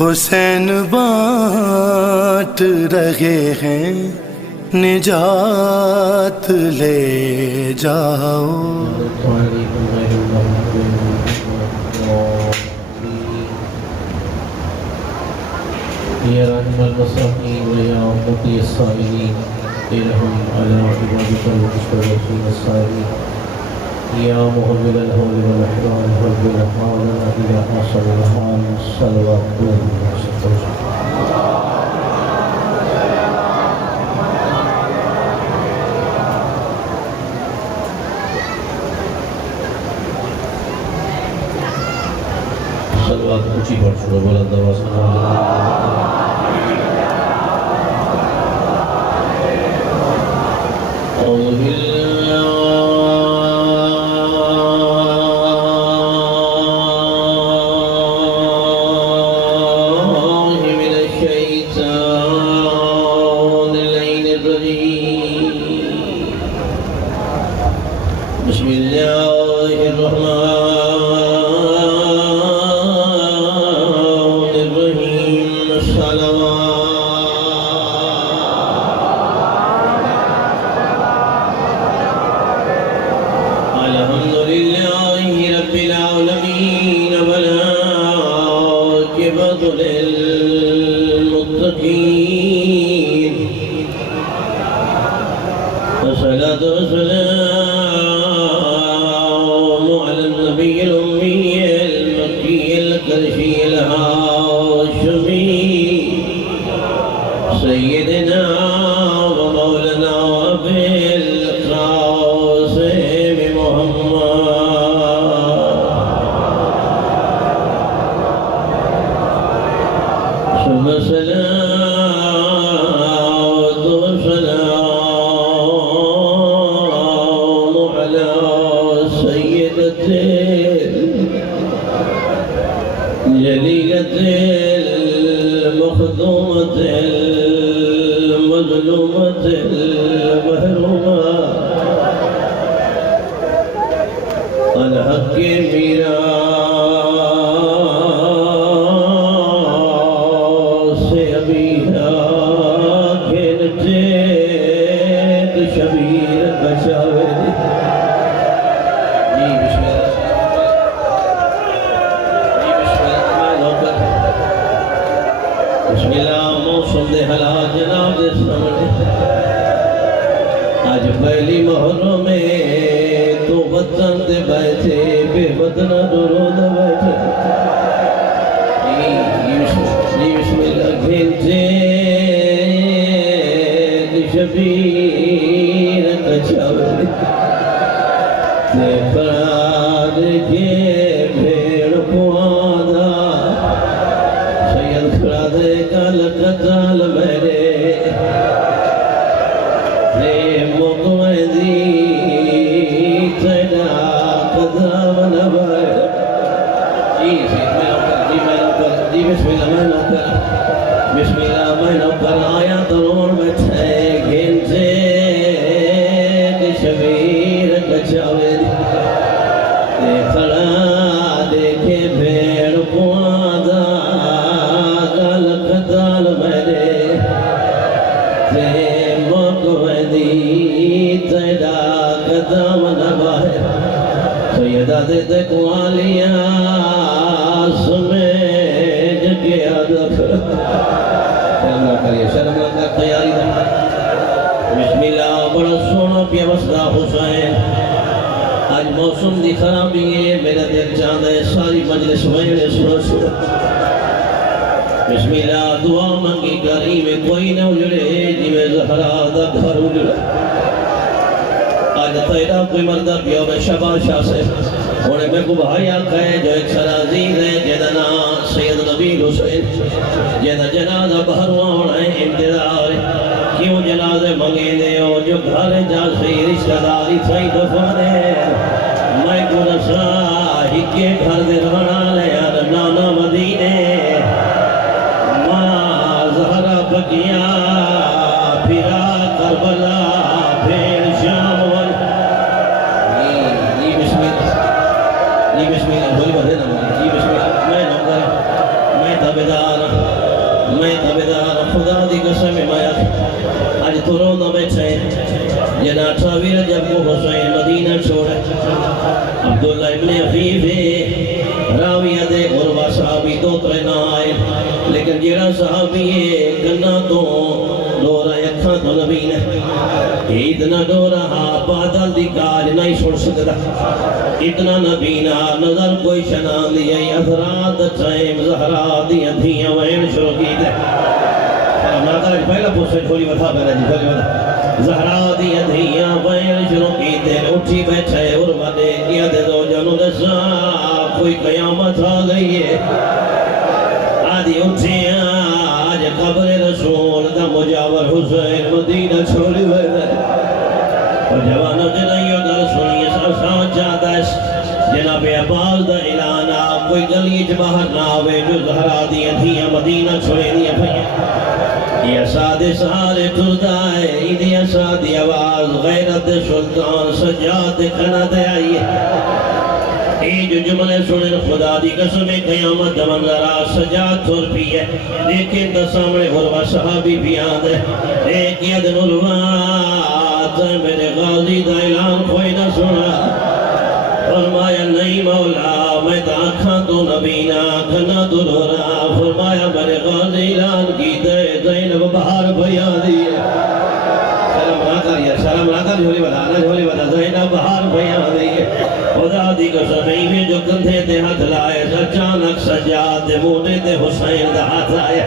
حسین بانٹ رہے ہیں نجات لے جاؤ. يا رحم المساكين ويا أمتي السائلين ارحم على عبادك المستضعفين السائلين يا مهول الهول والأحوال هول حالنا إلى آخر الحال صلوات صلوات اونچی پڑھ چھوڑو بلند آواز میں أعوذ بالله من الشيطان اللعين الرجيم بسم الله الرحمن الرحيم صلوات الحمد لله رب العالمين والعاقبة للمتقين والصلاة والسلام على النبي الأمي المكي القرشي الهاشمي سيدنا ومولانا أبي القاسم ثم الصلاة والسلام على سيدة الجليلة المخدومة المظلومة المحرومة الحق میراث ابیہا کھیلتے شبیر بچاوے جی بسم اللہ بسم اللہ موسم دے حالات جناب دے سامنے آج پہلی محرم میں تو وطن دے بیٹھے بے وطنہ درود بیٹھے جی بسم اللہ گھنٹے شبیر کچھاوے تے فراد کے بھیڑ پوادا سید فراد کل قتال میرے تے مقویدی تینا قدام نبائے جی بسم اللہ میں نوکر بسم اللہ میں نوکر آیا ضرور بیٹھے گھنٹے شبیر کچھاوے تے کھڑا دیکھے بھیڑ پوادا گل قتال میرے تے مقویدی تینا قدام نبائے سیدہ دے تکوالیاں سمیج کے عدف شرم نہ کریے شرم نہ کر تیاری دے بسم اللہ بڑا سونا پیا وسدہ حسین آج موسم دی خرابی ہے میرا دل چاہتا ہے ساری مجلس ویڑے سنو سنو بسم اللہ دعا منگی کری میں کوئی نہ اجڑے جی میں زہرا دا گھر اجڑے آج تیرا کوئی مردہ پیو میں شباشا سے انہیں میں کو بھائی آقا ہے جو ایک سرازیر ہے جیدنا سید نبی حسین جیدہ جنازہ بہرواں ہونا ہے امتدار کیوں جنازے منگے دے اور جو گھر جا سی رشتہ داری سی دفانے میں کو نسا ہی کے گھر دے رہنا لے یار نانا مدینے ماں زہرہ بکیاں پھرا کربلا پھر شام ون بسم اللہ بھولی بھرے نا جی بسم اللہ میں نوکر میں تابدار میں تابعدار خدا دی قسم میں آج تو رونا بیٹھے جنا 28 رجب کو حسین مدینہ چھوڑے عبداللہ ابن عفیف راویہ دے غربہ صحابی دو ترے آئے لیکن جیڑا صحابی ہے گنہ تو دورہ یکھاں تو نبی نے اتنا دورہ بادل دی کاج نہیں سن سکتا اتنا نبی نہ نظر کوئی شنان دیا اثرات ٹائم زہرا دیا دھیاں وین شروع کی دے ناکر پہلا پوچھے چھوڑی بتا پہلے جی چھوڑی بتا زہرا دیا دھیاں وین شروع کی دے اٹھی بیٹھے عرمہ دے کیا دے دو جنوں دے ساں کوئی قیامت آ گئی ہے آدھی اٹھیاں آج قبر رسول دا مجاور حسین مدینہ چھوڑی ہوئے اور جوانوں جنائیوں در سنیے سب ساتھ جاتا ہے جناب عباس دا اعلان آپ کوئی گلیج باہر نہ آوے جو زہرا دیا دھیاں مدینہ چھوڑے دیا پھئیاں یہ ساد سارے ٹردہ ہے ایدی ساد آواز غیرت سلطان سجاد کھنت آئیے ای جو جملے سنن خدا دی قسم قیامت دا منظرہ سجاد تھر بھی ہے لیکن دا سامنے غربہ صحابی بھی آدھے ایک ید نلوات میرے غازی دا اعلان کوئی نہ سنا فرمایا نہیں مولا میں تا آنکھاں تو نبینا کھنا تو لورا فرمایا میرے غازی اعلان کی دے زینب بہار بھیا دیئے شرم نہ کر یا شرم نہ کر جھولی بتا زینب بہار بھیا دیئے خدا دی قسمیں بھی جو کندھے دے ہاتھ لائے اچانک سجاد دے مونے دے حسین دا ہاتھ آئے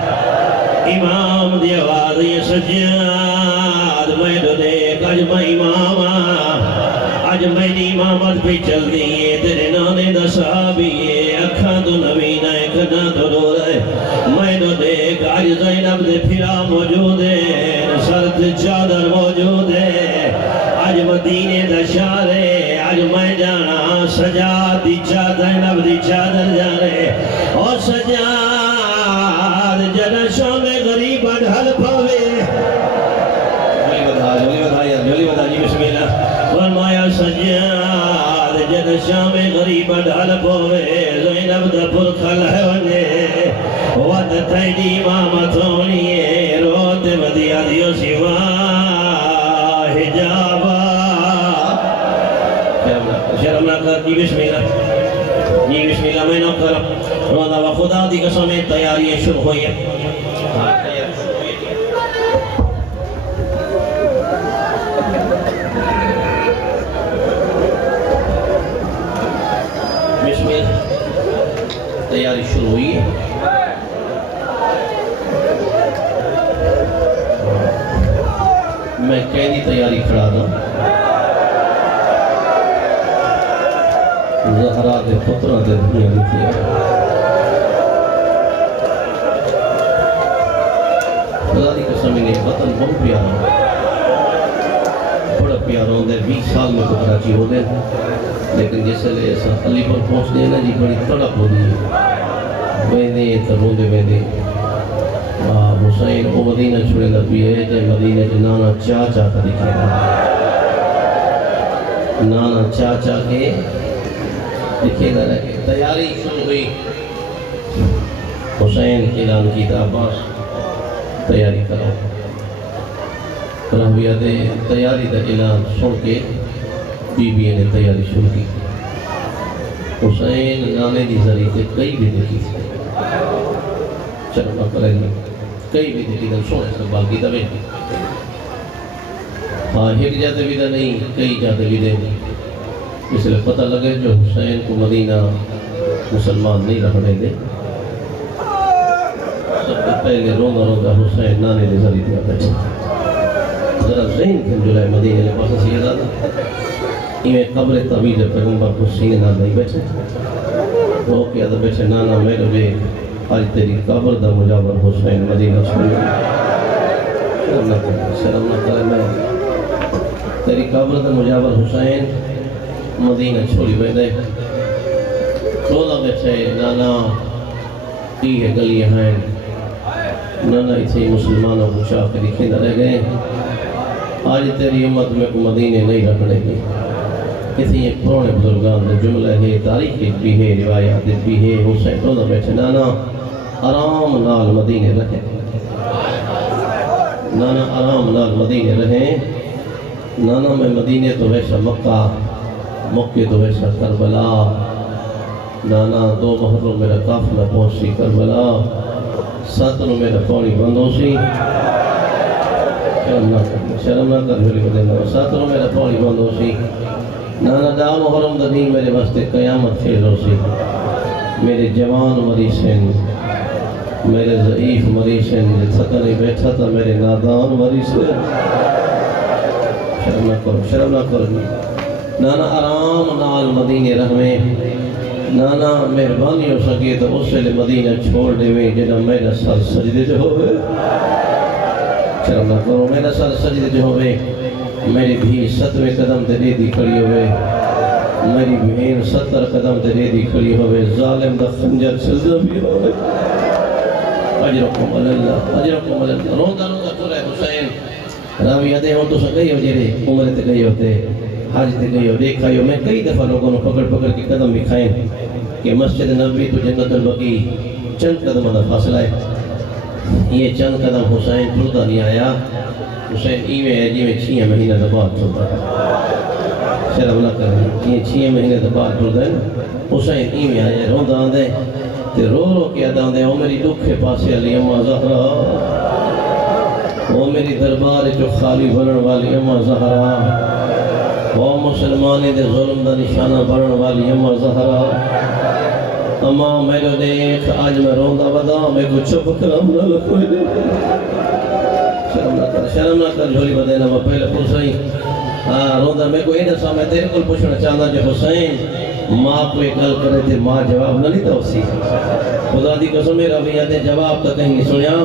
امام دی آواز یہ سجاد میں دو دیکھ اج میں امام اج میری امامت بھی چل دیئے تیرے نانے دا صحابیے اکھاں تو نبینہ کنا تو رو رہے میں دو دیکھ اج زینب دے پھرا موجود ہے سرد چادر موجود ہے اج مدینے دا شارے اج میں جانا سجاد دی چادر نب دی چادر جانے اور سجاد جنا شام غریب ڈھل پاوے جولی بتا جی بسم اللہ فرمایا سجاد جنا شام غریب ڈھل پاوے زینب دا پرکھل ہے ونے ود تیدی امامت ہونی ہے روت ودیا دیو سوا حجابا شرم نہ کر جی بسم اللہ میں نہ کر رونا و خدا دی قسمیں تیاریاں شروع ہوئی ہیں بسم اللہ تیاری شروع ہوئی ہے میں قیدی تیاری کھڑا تھا زہرا دے پترہ دے دنیا دیتی ہے خدا دی قسم نے وطن بہت پیارا بڑا پیارا ہوں دے 20 سال میں تو کراچی ہو گئے لیکن جیسے لے ایسا علی پر پہنچ دے نا جی بڑی تڑپ ہو دی ہے ویدے ترون دے حسین وہ مدینہ چھوڑے نبی ہے جے مدینہ جے نانا چاچا کا دکھے گا نانا چاچا کے دکھے گا رہے تیاری شروع ہوئی حسین اعلان کی تھا عباس تیاری کرو راویہ دے تیاری دا اعلان سن کے بی بی نے تیاری شروع کی حسین نانے دی ذریعے کئی بھی دیکھی تھی چلو نہ کریں گے کئی بھی دیکھی دن سونے سے باقی دبے ہٹ جاتے بھی دا نہیں کئی جاتے بھی دے اس لئے پتہ لگے جو حسین کو مدینہ مسلمان نہیں رکھنے دے سب سے پہلے روندہ حسین نانے دے ذریعے دیا بیٹھے ذرا ذہن کن جلائے مدینہ لے پاسا سیدہ تھا ایمیں قبر طویل پیغمبر حسین نانا نہیں بیٹھے وہ کیا دا بیٹھے نانا میرے بے آج تیری قبر دا مجاور حسین مدینہ چھوڑی شرم نہ کرے میں تیری قبر دا مجاور حسین مدینہ چھوڑی بیٹھے روزہ بیٹھے نانا ای ہے گلیاں ہیں نانا اسے مسلمانوں کو چاہ کے دکھے نہ رہ گئے آج تیری امت میں کو مدینے نہیں رکھنے گے کسی ایک پرانے بزرگان دے جملہ ہے تاریخ ایک بھی ہے روایات بھی ہے حسین روزہ بیٹھے نانا آرام نال مدینے رکھے نانا آرام نال مدینے رہیں نانا میں مدینے تو ویسا مکہ مکے تو ویسا کربلا نانا 2 محرم میرا قافلہ پہنچی کربلا 7 نو میرا پانی بند ہو سی شرم نہ کر جھولی کو دینا 7 نو میرا پانی بند ہو سی نانا 10 محرم دا دین میرے واسطے قیامت کھیل ہو سی میرے جوان مریض ہیں میرے ضعیف مریض ہیں تھکا نہیں بیٹھا تھا میرے نادان مریض ہیں شرم نہ کرو نانا آرام نال مدینے رہویں نانا مہربانی ہو سکے تو اس سے مدینہ چھوڑ دے میں جنہ میرا سر سجدے جو ہوئے شرم نہ کرو میرا سر سجدے جو ہوئے میری بھی 7ویں قدم تے ریدی کھڑی ہوئے میری بہن 70 قدم تے ریدی کھڑی ہوئے ظالم دا خنجر چلدہ بھی ہوئے اجرکم اللہ روندہ تو رہے حسین راوی آدھے ہوں تو سکئی ہو جیرے عمرے تے گئی ہوتے حاج تے گئی ہو دیکھا ہو میں کئی دفعہ لوگوں نے پکڑ پکڑ کے قدم بھی کھائیں کہ مسجد نبی تو جنت البقی چند قدم دا فاصلہ ہے یہ چند قدم حسین ٹرتا نہیں آیا حسین ایویں ہے جی میں 6 مہینہ دا بعد ٹرتا ہے شرم نہ کریں یہ 6 مہینے دا بعد ٹرتا ہے حسین ایویں آیا روندہ آندے تے رو رو کے ادا آندے او میری دکھے پاسے علی اماں زہرا وہ میری دربار جو خالی بنن والی اماں زہرا وہ مسلمانی دے ظلم دا نشانہ بنن والی اماں زہرا اماں میرے دیکھ آج میں روندہ بدا میں کو چپ کرم نہ لکھوئی دے شرم نہ کر جھولی بدینا میں پہلے پوچھائی روندہ میں کو ایڈا سا میں تیرے کل پوچھنا چاہتا جو حسین ماں کو ایک گل کرے تھے ماں جواب نہ لیتا اسی خدا دی قسم میرا بھی آدھے جواب تو کہیں نہیں سنیا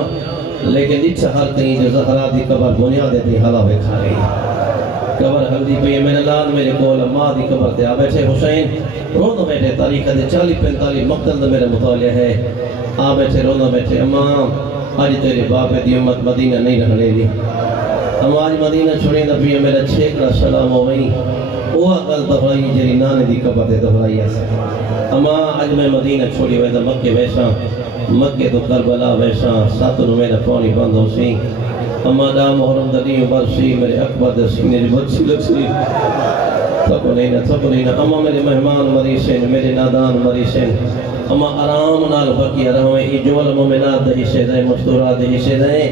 لیکن اچھا ہر کہیں جو زہرا دی قبر بنیادے تھی حلا بے کھا گئی قبر ہلدی پہ میرے لال میرے کول ماں دی قبر تے آ بیٹھے حسین روندہ بیٹھے تاریخ دے 40-45 مقتل دا میرا مطالعہ ہے آ بیٹھے روندہ بیٹھے اماں آج تیرے باپے دی امت مدینہ نہیں رہنے دی اماں آج مدینہ چھوڑیں دا بھی میرا 6 سلام ہو گئی وہ عقل دہرائی جری نانے دی قبر تے دہرائی ایسا اماں آج میں مدینہ چھوڑی ہوئے دا مکے ویسا مکے تو کربلا ویسا 7 نو میرا پانی بند ہو سی اماں دا محرم دا دیو برسی میرے اکبر دا سینے دی بچی لگ سی تھکو نہیں اماں میرے مہمان مریسین میرے نادان مریسین اماں آرام نال بکی رہویں اجول مومنات دا حصے دیں مستورات دا حصے دیں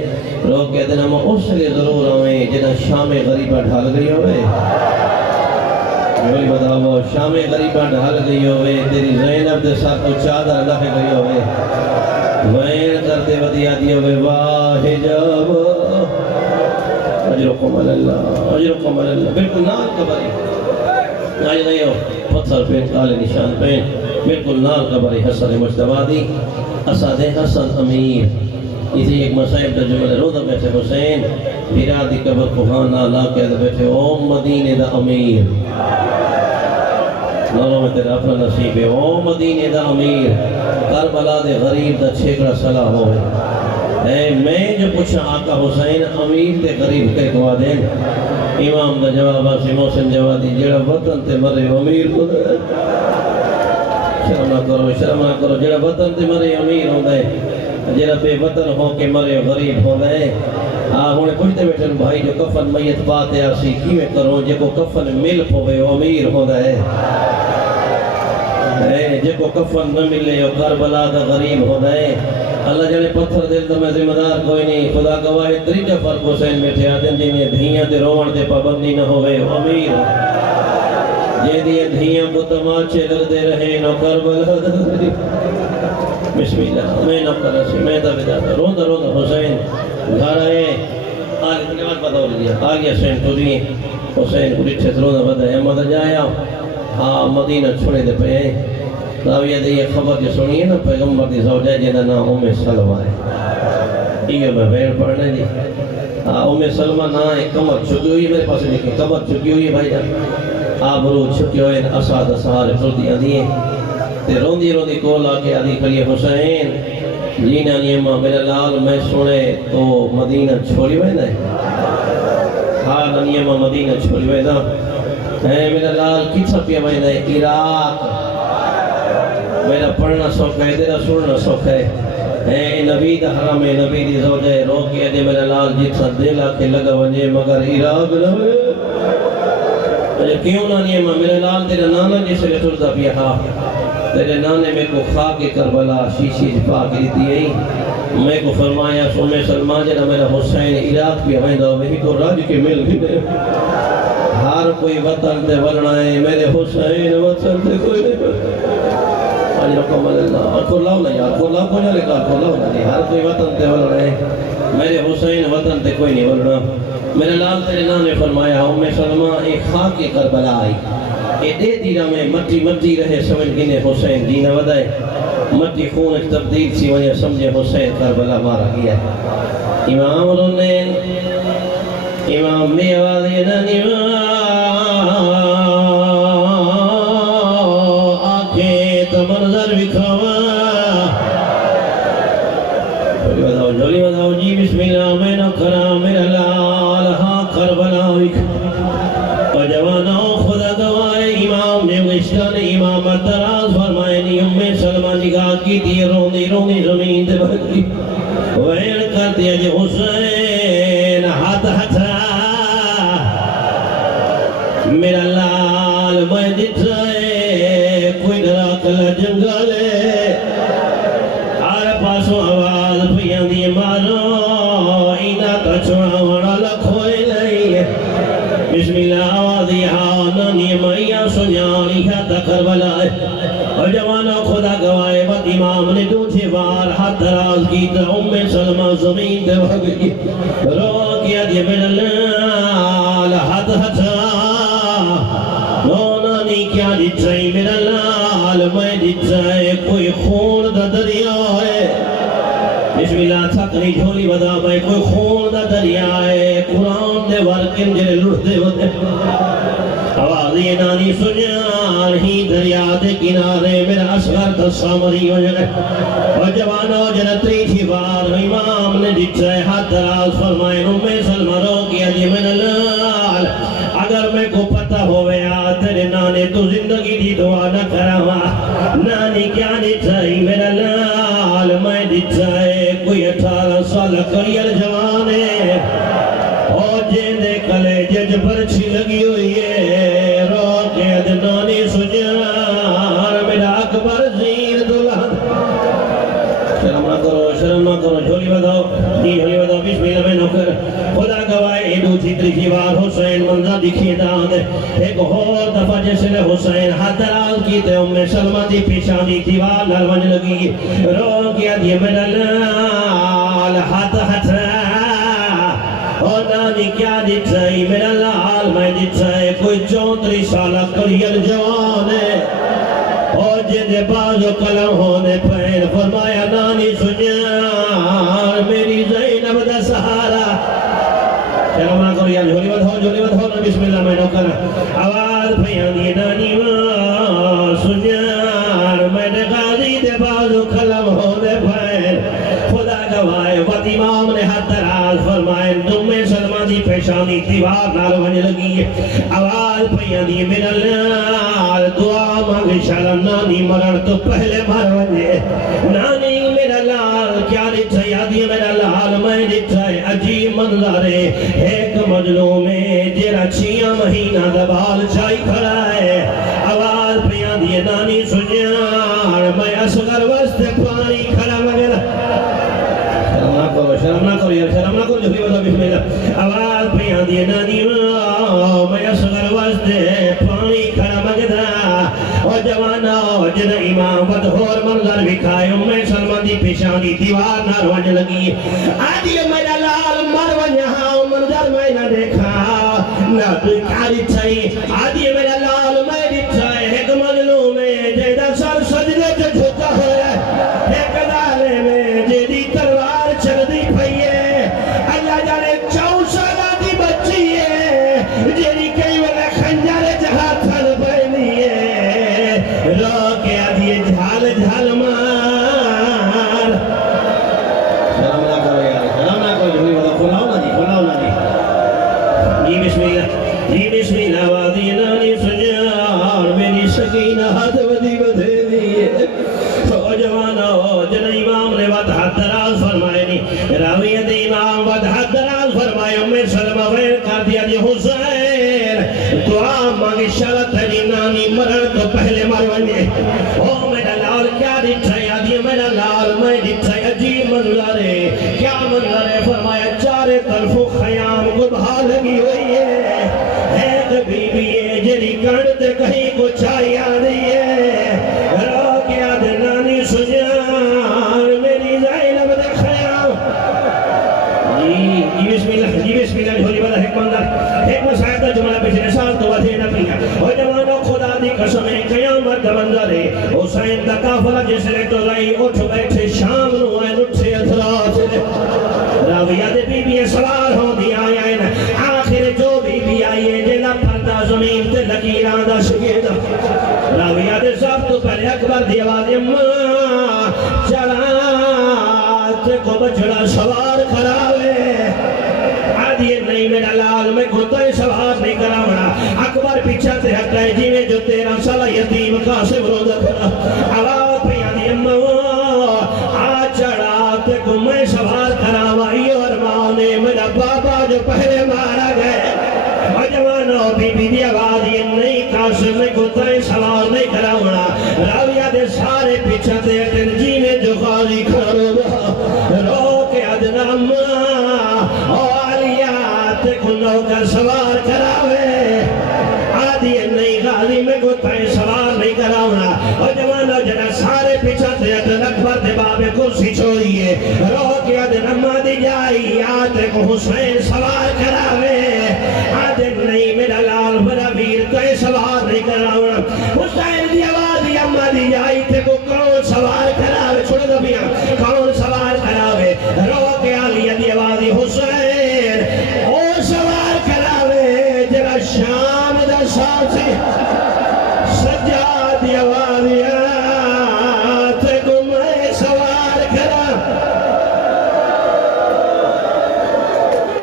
لوگ کہتے ہیں اماں اس لئے ضرور آویں جنہ شام غریبہ ڈھال گئی ہوئے جولی بتاؤ شام غریبہ ڈھال گئی ہوئے تیری زینب دے ساتھ کو چادر لکھ گئی ہوئے وین کرتے ودیا دی ہوئے واہ جب اجرکم اللہ بالکل نال قبری آج نہیں ہو پتھر پین کالے نشان پین بالکل نال قبری حسن مجتبہ دی اساد حسن امیر اسی ایک مسائب دا جملے روزہ بیٹھے حسین بھیرا دی قبر کو ہانا لا کے بیٹھے او مدینے دا امیر نالوں میں تیرا اپنا نصیب ہے او مدینے دا امیر کربلا دے غریب دا 6 سلام ہوئے میں جو پوچھا آقا حسین امیر دے غریب کے گوا دیں امام دا جواب آسی محسن جوادی جڑا وطن تے مرے امیر کو دے شرم نہ کرو جڑا وطن تے مرے امیر ہو دے جڑا بے وطن ہو کے مرے غریب ہو دے ہونے پوچھتے بیٹھے بھائی جو کفن میت پاتے آسی کیویں کرو جے کو کفن مل پوے امیر ہو دے جے کو کفن نہ ملے کربلا دا غریب ہو دے اللہ جانے پتھر دل تو میں ذمہ دار کوئی نہیں خدا گواہ تریجا فرق حسین بیٹھے آدن جنہیں دھیاں دے روان دے پابندی نہ ہوئے امیر جے دیئے دھیاں کو تماچے لگ دے رہے نو کربلا دا غریب بسم اللہ میں نہ کرا سی میں دا بداتا روندہ حسین گھر آئے آگے تنے بات بتا ہو لیا آگے حسین تو دیئے حسین کو لٹھے روندہ بدایا مدہ جایا مدینہ چھوڑے دے پہ راویہ دے یہ خبر جو سنیے نا پیغمبر دی زوجہ جنہ نا سلمہ ہے یہ میں بیر پڑھنے دی سلمہ نا ایک کمر چھکی ہوئی میرے پاس لکھی کمر چھکی ہوئی بھائی جان آبرو چھکی ہوئے اساد سہارے ٹھردی آدھیے تے روندی کول آکے آدھی کریے حسین جینا نیمہ میرا لال میں سنے تو مدینہ چھوڑی ہوئے نا حال نیمہ مدینہ چھوڑی ہوئے نا میرا لال کچھا پیا ہوئے نا عراق میرا پڑھنا سوکھ ہے تیرا سننا سوکھ ہے اے نبی دا حرام نبی دی زوجہ رو کے دے میرا لال جتھا دلا کے لگا ونجے مگر عراق نہ ہوئے مجھے کیوں نہ نہیں ہے میرے لال تیرے نانا جسے لے ٹردہ پیا ہاں تیرے نانے میں کو خاک کربلا شیشی جپا کے دیتی ہے میں کو فرمایا سو میں سلمان جنہ میرا حسین عراق پہ ہوئیں دو وہی تو راج کے مل گئے ہر کوئی وطن تے ولنا ہے میرے حسین وطن تے کوئی نہیں بلنا آج رکھو اللہ کھولاو نا یار کھولاو کو جا لکھا کھولاو نا ہر کوئی وطن تے ولنا ہے میرے حسین وطن تے کوئی نہیں ولنا میرے لال تیرے نانے فرمایا سلمان ایک خاک کربلا آئی اے دے دیرہ میں مٹی مٹی رہے سمجھ گنے حسین دینہ ودائے مٹی خون ایک تبدیل سی وجہ سمجھے حسین کربلا مارا گیا امام رنین امام میں آوازی آنکھیں تو منظر بکھوا جولی بتاؤ جی بسم اللہ میں نہ کرا میرا لال ہاں کربلا اور جوانا خدا گوائے امام نے وشتان امامت دراز فرمائنی سلمان نگاہ کی تھی روندی روندی زمین دے بھگی وین کر دیا جی حسین ہاتھ ہتھا میرا لال میں دچھائے کوئی ڈرا کلا جنگلے آر پاسوں آواز پیاں دی مارو اینا کچھوڑا وڑا لکھوئی لئی بسم اللہ آوازی نانی مائیا سنیانی ہے کربلا اور جوانا خدا گوائے بد امام نے دوچے بار ہاتھ دراز کی تا سلمہ زمین دے بھگی رو کیا دیا میرا لال ہاتھ ہتھا نانی کیا دیچائی میرا لال میں دیچائی کوئی خون دا دریا ہے بسم اللہ تھکری جھولی بدا بھائی کوئی خون دا دریا ہے قرآن دے ورکن جلے لڑ دے ہوتے آوازی نانی سنیان ہی دریا دے کنارے میرا اصغر تصامری ہو جائے اور جوانو جنتری تھی بار امام نے جچائے ہاتھ دراز فرمائے سلمہ رو کیا جی من اللہ اگر میں کو پتہ ہوئے تیرے نانے تو زندگی دی دعا نہ کرا نانی کیا جچائی میرا لال میں جچائے کوئی 18 سال کریر جوانے اور جیندے کلے جج برچی لگی ہوئی ہے رو کے نانی سجار میرا اکبر زیر دلہن شرم نہ کرو جھولی بتاؤ جی جھولی بتاؤ بسم اللہ میں نوکر خدا گوائے ایڈو چیتری کی بار حسین منظر دکھئے داند ایک اور دفعہ جیسے حسین ہاتھ دراز کی تے سلمہ دی پیشانی دیوار نرمن لگی رو کیا دیئے میرا لال ہاتھ ہتھا اور نانی کیا دیچائی میرا لال میں دیچائی کوئی 34 سالہ کریر جوان ہے اور جدے بازو قلم ہونے پہن فرمایا نانی سنیار میری زینب دا سہارا شرم نہ کرو یا جھولی بات ہو بسم اللہ میں نوکر آواز پھیان دی نانی سنیار میں نے غازی دے بازو قلم ہونے پہن خدا گوائے وقت امام نے ہاتھ دراز فرمائے سلمہ دی پیشانی دیوار نال ونج لگی آواز پیاں دی من اللہ دعا مانگے شالا نانی مرن تو پہلے مر ونجے نانی میرا لال کیا دچھائی آدھی میرا لال میں دچھائی عجیب منظرے ایک مجلوں میں جیرا 6 مہینہ دبال چائی کھڑا ہے آواز پیاں دی نانی سجیار میں اصغر وسط پانی کھڑا وغیرہ شرم نہ کرو شرم نہ کرو جو بھی بسم اللہ آواز پیاں دی نانی میں اصغر واسطے پانی کھڑا مگدا اور جوانا جن امام بدہور منظر بکھائے سلمہ دی پیشانی دیوار نہ روج لگی آدھی میرا لال مر ونہا منظر میں نہ دیکھا نہ تو کاری چھائی آدھی میرا لال میں دکھائے ایک مجلوں میں جیدہ سر سجدے جو جھکا ہویا ایک دالے میں جیدی تلوار چل دی پھئیے اللہ جانے 4 سالہ دی بچی ہے جیدی کئی والا خنجر جہاں تھل بینی ہے رو کے آدھی جھال جھال مار شرم نہ کرو یار شرم نہ کرو جھولی بتا کھلاؤ نا جی بسم اللہ جی بسم اللہ وادی نانی سجار میری سکینہ ہاتھ ودی بدھے دیئے تو جوانا ہو جن امام نے بات ہاتھ مانگے شرط ہے نانی مرن تو پہلے مر ونجے او میرا لال کیا ڈٹھا ہے آدھی میرا لال میں ڈٹھا ہے عجیب منظر ہے کیا منظر ہے فرمایا چارے طرف خیام کو بھا لگی ہوئی ہے ایک بی بی ہے جری گھڑتے کہیں کو چاہی آ رہی ہے رو کیا دے نانی سجان میری زینب دے خیام جی بسم اللہ جھولی بدا حکمت صاحب دا جملہ پچھلے سال تو ودھے نہ پیا او جوانو خدا دی قسم ہے قیامت دا منظر ہے حسین دا کافلہ جس لے تو لائی اٹھ بیٹھے شام نو آئے اٹھے اثرات راویہ دے بی بی سوار ہوں دی آئے آخر جو بی بی آئیے جنہ پردہ زمین تے لکیران دا شکیدہ راویہ دے سب تو پہلے اکبر دی آواز اماں چرات کو بچڑا سوار کھراوے آدھی نہیں میرا لال میں کھوتا ہے سوار نہیں کراونا اکبر پیچھا تے ہٹا ہے جی میں جو 13 سالہ یتیم قاسم روزہ کھڑا آواز پہ آدھی اماں آ چڑھاتے کو میں سوار کراوائی اور ماں نے میرا بابا جو پہلے مارا گئے جوانو بی بی دی آواز یہ نہیں قاسم میں کھوتا ہے سوار نہیں کراونا راویہ دے سارے پیچھا تے ہٹن جی میں جو غازی کھڑا رو کے ادنا کنو کا سوار کراوے آدھی نہیں غازی میں گھتائیں سوار نہیں کراونا اور جوانو جنا سارے پیچھا تے اتن اکبر دے بابے کرسی چھوڑیے رو کے ادن اما دی جائی آتے کو حسین سوار کراوے آدھے نہیں میرا لال میرا ویر تے سوار نہیں کراونا حسین دی آوازی اما دی جائی تے کو کون سوار کراوے چھوڑ دو بیاں کون سوار کراوے رو کے آلیہ دی آوازی حسین شام دا ساتھی سجاد آواز